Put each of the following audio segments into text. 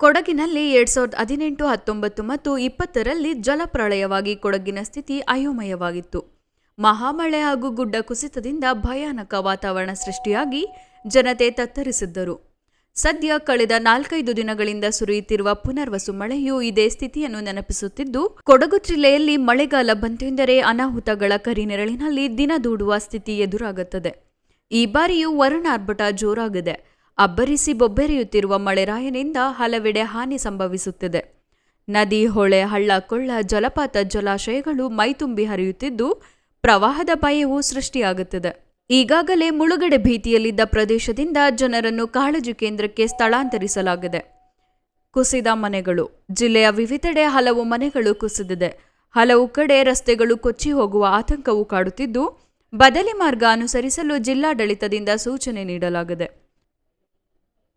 ಕೊಡಗಿನಲ್ಲಿ 2018, 19 ಮತ್ತು 20ರಲ್ಲಿ ಜಲಪ್ರಳಯವಾಗಿ ಕೊಡಗಿನ ಸ್ಥಿತಿ ಅಯೋಮಯವಾಗಿತ್ತು. ಮಹಾಮಳೆ ಹಾಗೂ ಗುಡ್ಡ ಕುಸಿತದಿಂದ ಭಯಾನಕ ವಾತಾವರಣ ಸೃಷ್ಟಿಯಾಗಿ ಜನತೆ ತತ್ತರಿಸಿದ್ದರು. ಸದ್ಯ ಕಳೆದ 4-5 ದಿನಗಳಿಂದ ಸುರಿಯುತ್ತಿರುವ ಪುನರ್ವಸು ಮಳೆಯು ಇದೇ ಸ್ಥಿತಿಯನ್ನು ನೆನಪಿಸುತ್ತಿದ್ದು, ಕೊಡಗು ಜಿಲ್ಲೆಯಲ್ಲಿ ಮಳೆಗಾಲ ಬಂತೆಂದರೆ ಅನಾಹುತಗಳ ಕರಿನೆರಳಿನಲ್ಲಿ ದಿನ ದೂಡುವ ಸ್ಥಿತಿ ಎದುರಾಗುತ್ತದೆ. ಈ ಬಾರಿಯೂ ವರುಣಾರ್ಭಟ ಜೋರಾಗಿದೆ. ಅಬ್ಬರಿಸಿ ಬೊಬ್ಬೆರೆಯುತ್ತಿರುವ ಮಳೆರಾಯನಿಂದ ಹಲವೆಡೆ ಹಾನಿ ಸಂಭವಿಸುತ್ತಿದೆ. ನದಿ, ಹೊಳೆ, ಹಳ್ಳ ಕೊಳ್ಳ, ಜಲಪಾತ, ಜಲಾಶಯಗಳು ಮೈತುಂಬಿ ಹರಿಯುತ್ತಿದ್ದು ಪ್ರವಾಹದ ಭಯವೂ ಸೃಷ್ಟಿಯಾಗುತ್ತಿದೆ. ಈಗಾಗಲೇ ಮುಳುಗಡೆ ಭೀತಿಯಲ್ಲಿದ್ದ ಪ್ರದೇಶದಿಂದ ಜನರನ್ನು ಕಾಳಜಿ ಕೇಂದ್ರಕ್ಕೆ ಸ್ಥಳಾಂತರಿಸಲಾಗಿದೆ. ಕುಸಿದ ಮನೆಗಳು. ಜಿಲ್ಲೆಯ ವಿವಿಧೆಡೆ ಹಲವು ಮನೆಗಳು ಕುಸಿದಿದೆ. ಹಲವು ಕಡೆ ರಸ್ತೆಗಳು ಕೊಚ್ಚಿ ಹೋಗುವ ಆತಂಕವೂ ಕಾಡುತ್ತಿದ್ದು, ಬದಲಿ ಮಾರ್ಗ ಅನುಸರಿಸಲು ಜಿಲ್ಲಾಡಳಿತದಿಂದ ಸೂಚನೆ ನೀಡಲಾಗಿದೆ.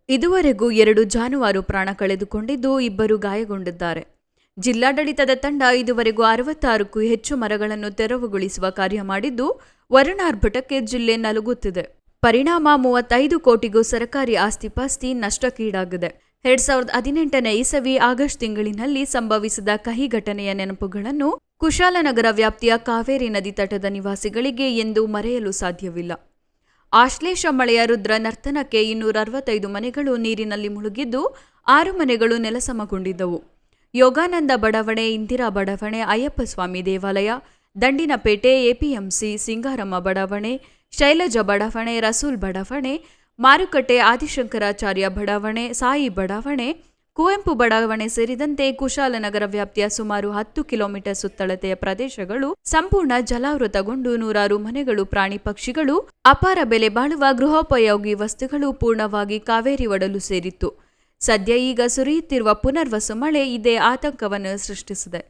ಇದುವರೆಗೂ 2 ಜಾನುವಾರು ಪ್ರಾಣ ಕಳೆದುಕೊಂಡಿದ್ದು 2 ಗಾಯಗೊಂಡಿದ್ದಾರೆ. ಜಿಲ್ಲಾಡಳಿತದ ತಂಡ ಇದುವರೆಗೂ 66ಕ್ಕೂ ಹೆಚ್ಚು ಮರಗಳನ್ನು ತೆರವುಗೊಳಿಸುವ ಕಾರ್ಯ ಮಾಡಿದ್ದು, ವರುಣಾರ್ಭಟಕ್ಕೆ ಜಿಲ್ಲೆ ನಲುಗುತ್ತಿದೆ. ಪರಿಣಾಮ 35 ಕೋಟಿಗೂ ಸರ್ಕಾರಿ ಆಸ್ತಿಪಾಸ್ತಿ ನಷ್ಟಕ್ಕೀಡಾಗಿದೆ. 2018ನೇ ಇಸವಿ ಆಗಸ್ಟ್ ತಿಂಗಳಿನಲ್ಲಿ ಸಂಭವಿಸಿದ ಕಹಿ ಘಟನೆಯ ನೆನಪುಗಳನ್ನು ಕುಶಾಲನಗರ ವ್ಯಾಪ್ತಿಯ ಕಾವೇರಿ ನದಿ ತಟದ ನಿವಾಸಿಗಳಿಗೆ ಎಂದೂ ಮರೆಯಲು ಸಾಧ್ಯವಿಲ್ಲ. ಆಶ್ಲೇಷ ಮಳೆಯ ರುದ್ರ ನರ್ತನಕ್ಕೆ 265 ಮನೆಗಳು ನೀರಿನಲ್ಲಿ ಮುಳುಗಿದ್ದು 6 ಮನೆಗಳು ನೆಲಸಮಗೊಂಡಿದ್ದವು. ಯೋಗಾನಂದ ಬಡಾವಣೆ, ಇಂದಿರಾ ಬಡಾವಣೆ, ಅಯ್ಯಪ್ಪಸ್ವಾಮಿ ದೇವಾಲಯ, ದಂಡಿನಪೇಟೆ, ಎಪಿಎಂಸಿ, ಸಿಂಗಾರಮ್ಮ ಬಡಾವಣೆ, ಶೈಲಜ ಬಡಾವಣೆ, ರಸೂಲ್ ಬಡಾವಣೆ, ಮಾರುಕಟ್ಟೆ, ಆದಿಶಂಕರಾಚಾರ್ಯ ಬಡಾವಣೆ, ಸಾಯಿ ಬಡಾವಣೆ, ಕುವೆಂಪು ಬಡಾವಣೆ ಸೇರಿದಂತೆ ಕುಶಾಲನಗರ ವ್ಯಾಪ್ತಿಯ ಸುಮಾರು 10 ಕಿಲೋಮೀಟರ್ ಸುತ್ತಳತೆಯ ಪ್ರದೇಶಗಳು ಸಂಪೂರ್ಣ ಜಲಾವೃತಗೊಂಡು ನೂರಾರು ಮನೆಗಳು, ಪ್ರಾಣಿ ಪಕ್ಷಿಗಳು, ಅಪಾರ ಬೆಲೆ ಬಾಳುವ ಗೃಹೋಪಯೋಗಿ ವಸ್ತುಗಳು ಪೂರ್ಣವಾಗಿ ಕಾವೇರಿ ಒಡಲು ಸೇರಿತ್ತು. ಸದ್ಯ ಈಗ ಸುರಿಯುತ್ತಿರುವ ಪುನರ್ವಸು ಮಳೆ ಇದೇ ಆತಂಕವನ್ನು ಸೃಷ್ಟಿಸಿದೆ.